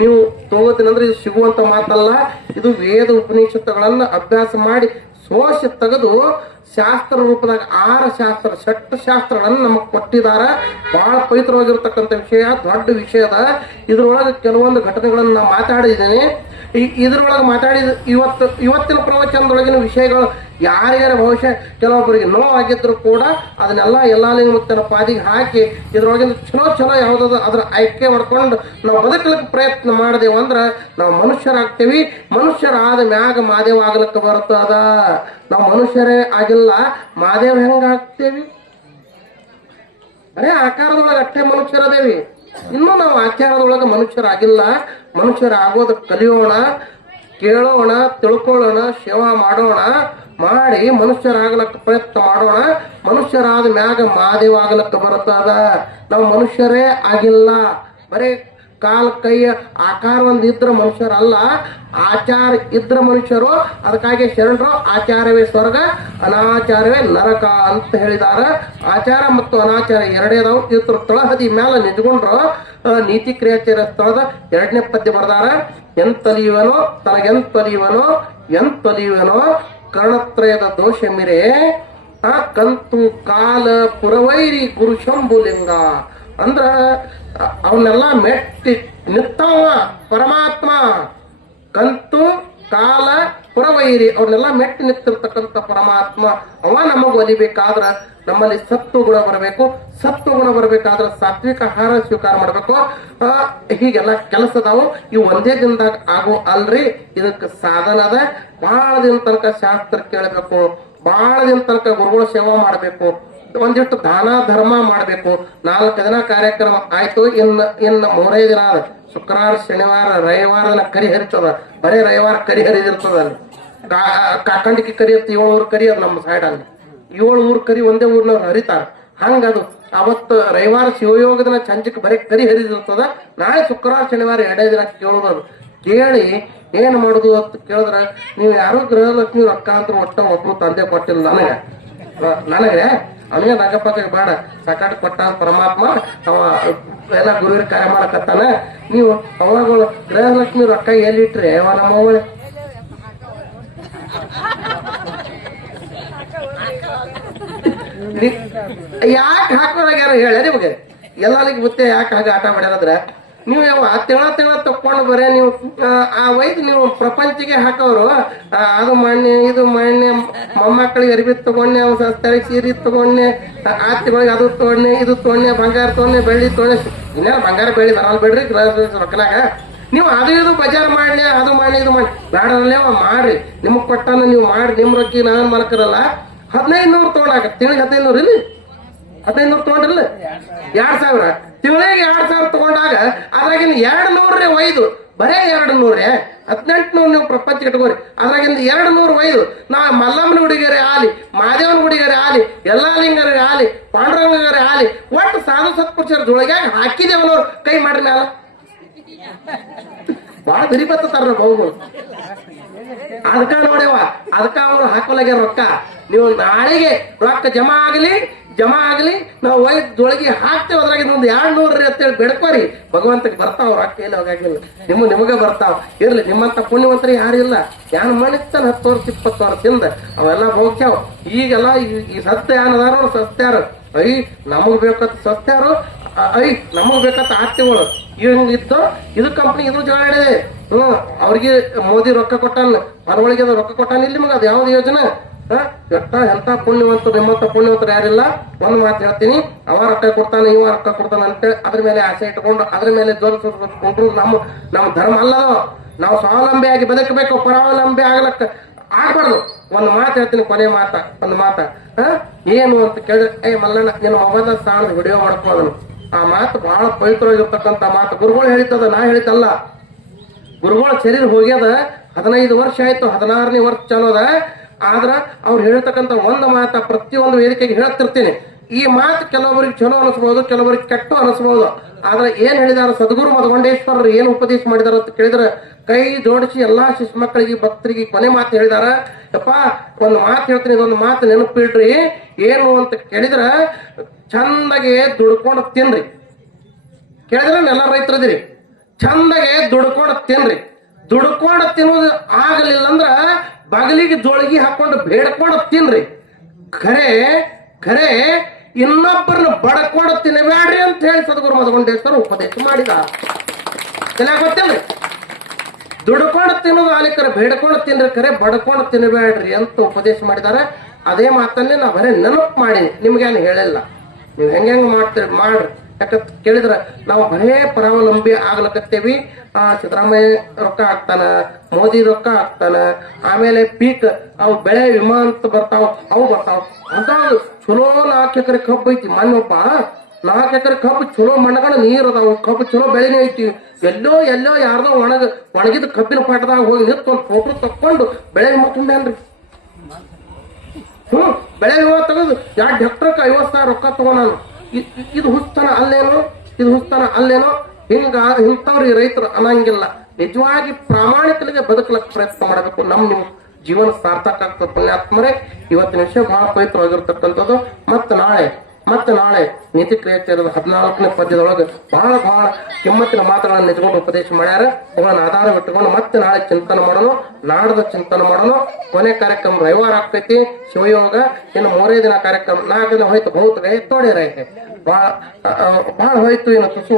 ನೀವು ತಗೋತೀನಂದ್ರೆ ಇದು ಸಿಗುವಂತ ಮಾತಲ್ಲ. ಇದು ವೇದ ಉಪನಿಷತ್ತುಗಳನ್ನ ಅಭ್ಯಾಸ ಮಾಡಿ ಸೋಸಿ ತೆಗೆದು ಶಾಸ್ತ್ರ ರೂಪದಾಗ 6 ಶಾಸ್ತ್ರ ಷಟ್ ಶಾಸ್ತ್ರಗಳನ್ನ ನಮಗ್ ಕೊಟ್ಟಿದಾರ. ಬಹಳ ಪವಿತ್ರವಾಗಿರ್ತಕ್ಕಂಥ ವಿಷಯ, ದೊಡ್ಡ ವಿಷಯದ. ಇದ್ರೊಳಗೆ ಕೆಲವೊಂದು ಘಟನೆಗಳನ್ನ ನಾ ಮಾತಾಡಿದ್ದೇನೆ. ಇದ್ರೊಳಗೆ ಮಾತಾಡಿದ ಇವತ್ತಿನ ಪ್ರವಚನದೊಳಗಿನ ವಿಷಯಗಳು ಯಾರಿಗಾರ ಬಹುಶಃ ಕೆಲವೊಬ್ಬರಿಗೆ ನೋವಾಗಿದ್ರು ಕೂಡ ಅದನ್ನೆಲ್ಲ ಎಲ್ಲಾ ಲಿಂಗಮುತ್ತನ ಪಾದಿಗೆ ಹಾಕಿ ಇದ್ರೊಳಗಿನ ಚಲೋ ಯಾವ್ದಾದ್ರು ಅದ್ರ ಆಯ್ಕೆ ಮಾಡ್ಕೊಂಡು ನಾವು ಬದುಕಲಿಕ್ಕೆ ಪ್ರಯತ್ನ ಮಾಡಿದೆವು ಅಂದ್ರೆ ನಾವು ಮನುಷ್ಯರಾಗ್ತೇವಿ. ಮನುಷ್ಯರಾದ ಮ್ಯಾಗ ಮಾದೇವ ಆಗ್ಲಿಕ್ಕೆ ಬರ್ತದ. ನಾವು ಮನುಷ್ಯರೇ ಆಗಿಲ್ಲ, ಮಾದೇವ ಹೆಂಗಾಗ್ತೇವಿ? ಬರೇ ಆಕಾರದೊಳಗೆ ಅಷ್ಟೇ ಮನುಷ್ಯರದೇವಿ, ಇನ್ನೂ ನಾವು ಆಚಾರದೊಳಗೆ ಮನುಷ್ಯರಾಗಿಲ್ಲ. ಮನುಷ್ಯರಾಗೋದು ಕಲಿಯೋಣ, ಕೇಳೋಣ, ತಿಳ್ಕೊಳ್ಳೋಣ, ಸೇವಾ ಮಾಡೋಣ, ಮಾಡಿ ಮನುಷ್ಯರಾಗ್ಲಕ್ಕ ಪ್ರಯತ್ನ ಮಾಡೋಣ. ಮನುಷ್ಯರಾದ ಮ್ಯಾಗ ಮಾದೇವ ಆಗ್ಲಕ್ಕ ಬರ್ತದ. ನಾವು ಮನುಷ್ಯರೇ ಆಗಿಲ್ಲ, ಬರೇ ಕಾಲ್ ಕೈಯ ಆಕಾರ ಒಂದು ಇದ್ರ ಮನುಷ್ಯರಲ್ಲ, ಆಚಾರ ಇದ್ರ ಮನುಷ್ಯರು. ಅದಕ್ಕಾಗಿ ಶರಣರು ಆಚಾರವೇ ಸ್ವರ್ಗ, ಅನಾಚಾರವೇ ನರಕ ಅಂತ ಹೇಳಿದಾರ. ಆಚಾರ ಮತ್ತು ಅನಾಚಾರ ಎರಡೇದಾವ್. ಇದ್ರ ತಳಹದಿ ಮ್ಯಾಲ ನಿಂತ್ಕೊಂಡ್ರು ನೀತಿ ಕ್ರಿಯಾಚಾರ ಸ್ಥಳದ 2ನೇ ಪದ್ಯ ಬರ್ದಾರ. ಎಂತಲಿಯುವನೋ ತನಗೆಂತಲಿಯುವನೋ ಎಂತಲಿಯುವನೋ ಕರ್ಣತ್ರಯದ ದೋಷ ಮಿರೆ ಆ ಕಂತು ಕಾಲ ಪುರವೈರಿ ಗುರು ಶಂಭುಲಿಂಗ. ಅಂದ್ರ ಅವನ್ನೆಲ್ಲ ಮೆಟ್ಟಿ ನಿತ್ತವ ಪರಮಾತ್ಮ. ಕಂತು ಕಾಲ ಪುರವೈರಿ ಅವ್ರನ್ನೆಲ್ಲ ಮೆಟ್ಟಿ ನಿಂತಿರ್ತಕ್ಕಂಥ ಪರಮಾತ್ಮ ಅವ ನಮಗ್ ಒಲಿಬೇಕಾದ್ರ ನಮ್ಮಲ್ಲಿ ಸತ್ವ ಗುಣ ಬರಬೇಕು. ಸತ್ವ ಗುಣ ಬರಬೇಕಾದ್ರೆ ಸಾತ್ವಿಕ ಆಹಾರ ಸ್ವೀಕಾರ ಮಾಡ್ಬೇಕು. ಹೀಗೆಲ್ಲ ಕೆಲಸದಾವು. ಇವು ಒಂದೇ ದಿನದಾಗ ಆಗೋ ಅಲ್ರಿ, ಇದಕ್ಕೆ ಸಾಧನದ. ಬಹಳ ದಿನ ತನಕ ಶಾಸ್ತ್ರ ಕೇಳಬೇಕು, ಬಹಳ ದಿನ ತನಕ ಗುರುಗಳ ಸೇವಾ ಮಾಡಬೇಕು, ಒಂದಿಷ್ಟು ದಾನ ಧರ್ಮ ಮಾಡಬೇಕು. 4 ದಿನ ಕಾರ್ಯಕ್ರಮ ಆಯ್ತು, ಇನ್ನು 3 ದಿನ ಅದ. ಶುಕ್ರವಾರ ಶನಿವಾರ ರವಿವಾರ ಕರಿ ಹರಿತದ. ಬರೇ ರವಿವಾರ ಕರಿ ಹರಿದಿರ್ತದ. ಅಲ್ಲಿ ಕಾಕಂಡಿಕೆ ಕರಿ ಅಂತ 7 ಊರ್ ಕರಿ ಅದ ನಮ್ಮ ಸೈಡ್. ಅಲ್ಲಿ 7 ಊರ್ ಕರಿ ಒಂದೇ ಊರ್ನವ್ರು ಹರಿತಾರ. ಹಂಗದು ಅವತ್ತು ರವಿವಾರ ಶಿವಯೋಗ ದಿನ ಸಂಜೆಗೆ ಬರೀ ಕರಿ ಹರಿದಿರ್ತದ. ನಾಳೆ ಶುಕ್ರವಾರ ಶನಿವಾರ 2 ದಿನ ಕೇಳೋದು. ಕೇಳಿ ಏನ್ ಮಾಡುದು ಅಂತ ಕೇಳಿದ್ರ, ನೀವು ಯಾರು ಗೃಹಲಕ್ಷ್ಮಿ ರೊಕ್ಕ ಅಂತ ಒಟ್ಟ ಒಬ್ರು ತಂದೆ ಕೊಟ್ಟಿಲ್ಲ ನನಗೆ ಅವನಿಗೆ ನಗಪಕ್ಕ ಬೇಡ, ಸಕಾಟ್ ಕೊಟ್ಟ ಪರಮಾತ್ಮ. ಅವ ಎಲ್ಲ ಗುರುವಿನ ಕಾರ್ಯ ಮಾಡಕತ್ತಾನ. ನೀವು ಅವಾಗಳು ಗೃಹಲಕ್ಷ್ಮಿ ರೊಕ್ಕ ಎಲ್ಲಿಟ್ರಿ ಅವ ನಮ್ಮವಳೆ ಯಾಕೆ ಹಾಕೋದಾಗ್ಯಾರ ಹೇಳ ನಿಮ್ಗೆ ಎಲ್ಲರಿಗೆ ಗೊತ್ತೇ ಯಾಕೆ ಹಾಗೆ ಆಟ ಮಾಡ್ಯಾರದ್ರ ನೀವು ಯಾವ ತಿಂಗಳ ತಕ್ಕೊಂಡು ಬರೇ ನೀವು ಆ ವೈದ್ ನೀವು ಪ್ರಪಂಚಿಗೆ ಹಾಕೋರು. ಅದು ಮಣ್ಣೆ ಇದು ಮಣ್ಣೆ, ಮೊಮ್ಮಕ್ಕಳಿಗೆ ಅರಿಬಿ ತಗೊಂಡೆ, ಸಸ್ತರಿಗೆ ಸೀರೆ ತಗೊಂಡೆ, ಆತಿಗಳಿಗೆ ಅದು ತಗೊಂಡೆ, ಇದು ತಗೊಂಡೆ, ಬಂಗಾರ ತಗೊಂಡೆ, ಬೆಳ್ಳಿ ತಗೊಂಡೆ. ಇನ್ನೇನು ಬಂಗಾರ ಬೆಳ್ಳಿ ಬರಲ್ಲ ಬಿಡ್ರಿ ರೊಕ್ಕನಾಗ. ನೀವು ಅದು ಇದು ಬಜಾರ್ ಮಾಡ್ಲಿ, ಅದು ಮಾಡಿ ಇದು ಮಾಡಿ ಬೇಡರಲ್ಲೇ ಮಾಡ್ರಿ. ನಿಮಗ್ ಕೊಟ್ಟಾನ ನೀವು ಮಾಡಿ, ನಿಮ್ ರೊಕ್ಕಿ ನಾನು ಮಲ್ಕರಲ್ಲ. 1500 ತಗೊಂಡಾಗ ತಿಂಗಳಿಗೆ 1500 ಇಲ್ಲಿ 1500 ತಗೊಂಡ್ರಲ್ಲ 2000 ತಿಂಗಳಿಗೆ 2000 ತಗೊಂಡಾಗ ಅದ್ರಾಗಿನ 200 ಒಯ್ದು ಬರೇ 200 1800 ನೀವು ಪ್ರಪಂಚ ಇಟ್ಕೋರಿ. ಅದ್ರಾಗಿಂದ 200 ಒಯ್ದು ನಾ ಮಲ್ಲಮ್ಮನ ಗುಡಿಗರೆ ಆಲಿ, ಮಾದೇವನ ಗುಡಿಗರೆ ಆಲಿ, ಎಲ್ಲಾ ಲಿಂಗರೇ ಆಲಿ, ಪಾಂಡುರಂಗರೇ ಆಲಿ, ಒಟ್ಟು ಸಾಧು ಸತ್ಪುರುಷರ ಜೊಳಗ್ಯಾಗ ಹಾಕಿದೇವನವ್ರು ಕೈ ಮಾಡ್ರಿ ಮ್ಯಾಲ. ಬಹಳ ಬಿರಿಬತ್ತಾರ ಬಹುಗಳು. ಅದಕ್ಕ ನೋಡ್ಯವ, ಅದಕ್ಕ ಅವ್ರು ಹಾಕೋಲಾಗ್ಯಾರ ರೊಕ್ಕ. ನೀವು ನಾಳೆಗೆ ರೊಕ್ಕ ಜಮಾ ಆಗಲಿ ನಾವು ಒಯ್ದೊಳಗೆ ಹಾಕ್ತೇವೆ. ಅದ್ರಾಗ ಒಂದು 200 ಅಂತೇಳಿ ಬೆಡ್ಕೋರಿ, ಭಗವಂತಕ್ಕೆ ಬರ್ತಾವ ರೊಕ್ಕ. ಏನು ಹೋಗಾಗಿಲ್ಲ, ನಿಮಗೆ ಬರ್ತಾವ. ಇರ್ಲಿ, ನಿಮ್ಮಂತ ಪುಣ್ಯವಂತರು ಯಾರಿಲ್ಲ. ಯಾನ್ ಮಣಿತಾನ 10 ವರ್ಷ 20 ವರ್ಷದಿಂದ ಅವೆಲ್ಲ ಹೋಗ್ಯಾವ. ಈಗೆಲ್ಲ ಈ ಸತ್ಯ ಏನದಾರ ಸತ್ಯಾರ ನಮಗ್ ಬೇಕಂತ ಸತ್ಯಾರು, ನಮಗ್ ಬೇಕಂತ ಆರ್ತಿಗಳು ಹಿಂಗಿತ್ತು. ಇದು ಕಂಪ್ನಿ ಇದು ಜಗಳ. ಅವ್ರಿಗೆ ಮೋದಿ ರೊಕ್ಕ ಕೊಟ್ಟಾನ, ಹೊರವಳಿಗೆ ರೊಕ್ಕ ಕೊಟ್ಟಾನ. ಇಲ್ಲಿ ನಿಮಗೆ ಅದು ಯಾವ್ದು ಯೋಜನೆ? ಎಂತ ಪುಣ್ಯವಂತರು, ನಿಮ್ಮಂತ ಪುಣ್ಯವಂತರು ಯಾರಿಲ್ಲ. ಒಂದ್ ಮಾತು ಹೇಳ್ತೀನಿ, ಅವ ರೊಕ್ಕ ಕೊಡ್ತಾನೆ, ಇವ ರೊಕ್ಕ ಕೊಡ್ತಾನೆ ಅಂತೇಳಿ ಅದ್ರ ಮೇಲೆ ಆಸೆ ಇಟ್ಕೊಂಡು ಅದ್ರ ಮೇಲೆ ಜೋರಿಸ್ಕೊಂಡ್ರು ನಮ್ಮ ಧರ್ಮ ಅಲ್ಲ. ನಾವು ಸ್ವಾವಲಂಬಿಯಾಗಿ ಬದುಕಬೇಕು, ಪರಾವಲಂಬಿ ಆಗ್ಲಕ್ಕ ಆಗ್ಬಾರ್ದು. ಒಂದು ಮಾತು ಹೇಳ್ತೀನಿ, ಕೊನೆ ಒಂದು ಮಾತ ಏನು ಅಂತ ಕೇಳಿದ್ರೆ, ಮಲ್ಲಣ್ಣ ನಿನ್ನ ಮೊಬೈಲ್ ಸಾಣ ವಿಡಿಯೋ ಮಾಡ್ಕೋದನು. ಆ ಮಾತು ಬಹಳ ಪವಿತ್ರವಾಗಿರ್ತಕ್ಕಂಥ ಮಾತು. ಗುರುಗಳು ಹೇಳಿತದ, ನಾ ಹೇಳಿತಲ್ಲ. ಗುರುಗಳ ಶರೀರ ಹೋಗ್ಯದ 15 ವರ್ಷ ಆಯ್ತು, 16ನೇ ವರ್ಷ ಚಲೋದ. ಆದ್ರ ಅವ್ರು ಹೇಳ್ತಕ್ಕಂಥ ಒಂದು ಮಾತ ಪ್ರತಿಯೊಂದು ವೇದಿಕೆಗೆ ಹೇಳ್ತಿರ್ತೀನಿ. ಈ ಮಾತು ಕೆಲವೊಬ್ಬರಿಗೆ ಚಲೋ ಅನಿಸ್ಬಹುದು, ಕೆಲವರಿಗೆ ಕೆಟ್ಟು ಅನಿಸ್ಬಹುದು. ಆದ್ರೆ ಏನ್ ಹೇಳಿದಾರ ಸದ್ಗುರು ಮಧುಗೊಂಡೇಶ್ವರರು ಏನ್ ಉಪದೇಶ ಮಾಡಿದಾರ ಅಂತ ಕೇಳಿದ್ರೆ, ಕೈ ಜೋಡಿಸಿ ಎಲ್ಲಾ ಶಿಶು ಮಕ್ಕಳಿಗೆ ಭಕ್ತರಿಗೆ ಕೊನೆ ಮಾತು ಹೇಳಿದಾರ. ಯಪ್ಪ ಒಂದು ಮಾತು ಹೇಳ್ತೀನಿ, ಇದೊಂದು ಮಾತು ನೆನಪಿಡ್ರಿ. ಏನು ಅಂತ ಕೇಳಿದ್ರ, ಚಂದಾಗೆ ದುಡ್ಕೊಂಡು ತಿನ್ರಿ. ಕೇಳಿದ್ರೆ ಎಲ್ಲ ರೈತರದಿರಿ, ಚಂದಗೆ ದುಡ್ಕೊಂಡು ತಿನ್ರಿ. ದುಡ್ಕೊಂಡು ತಿನ್ನೋದು ಆಗಲಿಲ್ಲ ಅಂದ್ರ ಬಗಲಿಗೆ ಜೋಳಿಗೆ ಹಾಕೊಂಡು ಬೇಡ್ಕೊಂಡು ತಿನ್ರಿ. ಖರೆ ಖರೆ ಇನ್ನೊಬ್ಬರನ್ನ ಬಡ್ಕೊಂಡು ತಿನ್ನಬೇಡ್ರಿ ಅಂತ ಹೇಳಿ ಸದ್ಗುರು ಮಧುಗುಂಡೇಶ್ವರ ಉಪದೇಶ ಮಾಡಿದ. ಗೊತ್ತೇನ್ರಿ? ದುಡ್ಕೊಂಡು ತಿನ್ನೋದು ಆಲಿಕರ ಬೇಡ್ಕೊಂಡು ತಿನ್ರಿ, ಖರೆ ಬಡ್ಕೊಂಡು ತಿನ್ನಬೇಡ್ರಿ ಅಂತ ಉಪದೇಶ ಮಾಡಿದ್ದಾರೆ. ಅದೇ ಮಾತನ್ನೇ ನಾ ಬರೀ ನೆನಪು ಮಾಡೀನಿ, ನಿಮ್ಗೇನು ಹೇಳಿಲ್ಲ. ನೀವು ಹೆಂಗ ಮಾಡ್ತೀರಿ ಮಾಡ್ರಿ. ಯಾಕಂತ ಕೇಳಿದ್ರ ನಾವು ಬರೇ ಪರಾವಲಂಬಿ ಆಗ್ಲಕತ್ತೇವಿ. ಸಿದ್ದರಾಮಯ್ಯ ರೊಕ್ಕ ಹಾಕ್ತಾನ, ಮೋದಿ ರೊಕ್ಕ ಹಾಕ್ತಾನ, ಆಮೇಲೆ ಪೀಕ್ ಅವು ಬೆಳೆ ವಿಮಾ ಅಂತ ಬರ್ತಾವ, ಅವು ಬರ್ತಾವ. ಅಂತ ಚಲೋ 4 ಎಕರೆ ಕಬ್ಬು ಐತಿ. ಮೊನ್ನೊಬ್ಬ 4 ಎಕರೆ ಕಬ್ಬು ಚಲೋ ಮಣ್ಣಗಳ ನೀರ್ ಅದಾವ, ಕಬ್ಬು ಚಲೋ ಬೆಳೆನೇ ಐತಿ. ಎಲ್ಲೋ ಯಾರ್ದೋ ಒಣಗಿದ ಕಬ್ಬಿನ ಪಾಟದಾಗ ಹೋಗಿ ನಿಂತು ಒಂದು ಫೋಟೋ ತಕ್ಕೊಂಡು ಬೆಳೆ ವಿಮಾ ತುಂಬ್ಯಾನ್ರಿ. ಬೆಳೆ ವಿಮಾ ತೆಗೆದು 2 ಹೆಕ್ಟರ್ಕ್ಕೆ 50,000 ರೊಕ್ಕ ತಗೊಂಡಾನು. ಇದು ಹುಸ್ತನ ಅಲ್ಲೇನೋ, ಇದು ಹುಸ್ತನ ಅಲ್ಲೇನೋ. ಇಂಥವ್ರಿಗೆ ರೈತರು ಅನ್ನಂಗಿಲ್ಲ. ನಿಜವಾಗಿ ಪ್ರಾಮಾಣಿಕರಿಗೆ ಬದುಕಲಕ್ಕೆ ಪ್ರಯತ್ನ ಮಾಡಬೇಕು. ನಿಮ್ಮ ಜೀವನ ಸಾರ್ಥಕ ಆಗ್ತದೆ. ಪುಣ್ಯಾತ್ಮರೇ, ಇವತ್ತಿನ ವಿಷಯ ಬಹಳ ಪವಿತ್ರವಾಗಿರ್ತಕ್ಕಂಥದ್ದು. ಮತ್ತೆ ನಾಳೆ ನೀತಿ ಕ್ರಿಯಾಚಾರದ 14ನೇ ಪದ್ಯದೊಳಗೆ ಬಹಳ ಕಿಮ್ಮತ್ತಿನ ಮಾತುಗಳನ್ನು ನಿಜಗೊಂಡು ಉಪದೇಶ ಮಾಡ್ಯಾರ. ಇವುಗಳನ್ನು ಆಧಾರವಿಟ್ಟುಕೊಂಡು ಮತ್ತೆ ನಾಳೆ ಚಿಂತನೆ ಮಾಡೋಣ, ನಾಡದ ಚಿಂತನೆ ಮಾಡೋಣ. ಕೊನೆ ಕಾರ್ಯಕ್ರಮ ರವಿವಾರ ಆಗ್ತೈತಿ, ಶಿವಯೋಗ. ಇನ್ನು 3 ದಿನ ಕಾರ್ಯಕ್ರಮ, 4 ದಿನ ಹೋಯ್ತು ಭೌತಿಕ ತೋಡಿರ ಬಹಳ ಹೋಯ್ತು. ಇನ್ನು ತುಸು